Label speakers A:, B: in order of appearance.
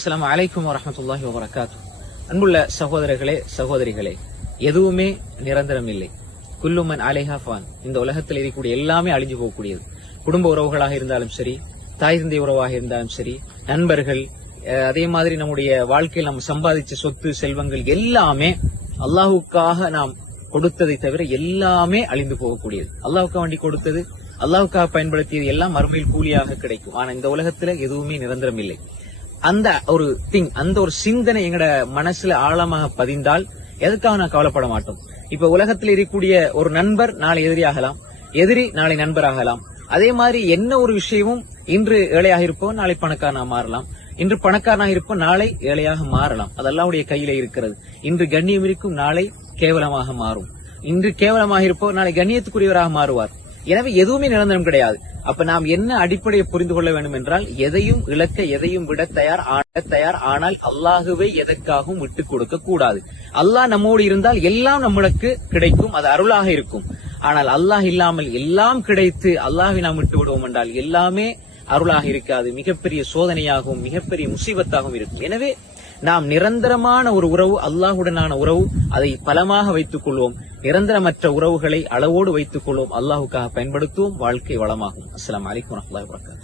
A: அஸ்லாம் அலைக்கும் வரமத்துல்லாஹி வபரகாத்து அன்புள்ள சகோதரர்களே சகோதரிகளே எதுவுமே நிரந்தரம் இல்லை. குல்லுமன் அலேஹா ஃபான். இந்த உலகத்தில் இருக்கக்கூடிய எல்லாமே அழிஞ்சு போகக்கூடியது. குடும்ப உறவுகளாக இருந்தாலும் சரி தாய் தந்தை உறவாக இருந்தாலும் சரி நண்பர்கள் அதே மாதிரி நம்முடைய வாழ்க்கையில் நம்ம சம்பாதிச்ச சொத்து செல்வங்கள் எல்லாமே அல்லாஹுக்காக நாம் கொடுத்ததை தவிர எல்லாமே அழிந்து போகக்கூடியது. அல்லாஹுக்காக வண்டி கொடுத்தது அல்லாஹுக்காக பயன்படுத்தியது எல்லாம் மறுமையில் கூலியாக கிடைக்கும். ஆனா இந்த உலகத்துல எதுவுமே நிரந்தரம் இல்லை. அந்த ஒரு திங் அந்த ஒரு சிந்தனை எங்கட மனசுல ஆழமாக பதிந்தால் எதுக்காக நான் கவலைப்பட மாட்டோம்? இப்ப உலகத்தில் இருக்கக்கூடிய ஒரு நண்பர் நாளை எதிரியாகலாம் எதிரி நாளை நண்பராகலாம் அதே மாதிரி என்ன ஒரு விஷயமும் இன்று ஏழையாக இருப்போம் நாளை பணக்காரனா மாறலாம். இன்று பணக்காரனாக இருப்போம் நாளை ஏழையாக மாறலாம். அதெல்லாம் உடைய கையில இருக்கிறது. இன்று கண்ணியம் இருக்கும் நாளை கேவலமாக மாறும். இன்று கேவலமாக இருப்போம் நாளை கண்ணியத்துக்குரியவராக மாறுவார். எனவே எதுவுமே நிரந்தரம் கிடையாது. அப்ப நாம் என்ன அடிப்படையை புரிந்து கொள்ள வேண்டும் என்றால் எதையும் இழக்க எதையும் விட தயார் ஆட தயார் ஆனால் அல்லாஹுவை எதற்காகவும் விட்டு கொடுக்க கூடாது. அல்லாஹ் நம்மோடு இருந்தால் எல்லாம் நம்மளுக்கு கிடைக்கும் அது அருளாக இருக்கும். ஆனால் அல்லாஹ் இல்லாமல் எல்லாம் கிடைத்து அல்லாஹை நாம் விட்டு விடுவோம் என்றால் எல்லாமே அருளாக இருக்காது மிகப்பெரிய சோதனையாகவும் மிகப்பெரிய முசீபத்தாகவும் இருக்கும். எனவே நாம் நிரந்தரமான ஒரு உறவு அல்லாஹுடனான உறவு அதை பலமாக வைத்துக் கொள்வோம். நிரந்தரமற்ற உறவுகளை அளவோடு வைத்துக் கொள்வோம். அல்லாஹுக்காக பயன்படுத்துவோம். வாழ்க்கை வளமாகும். அஸ்லாம் அலைக்கும் வரஹ்மத்துல்லாஹி வரகாத்து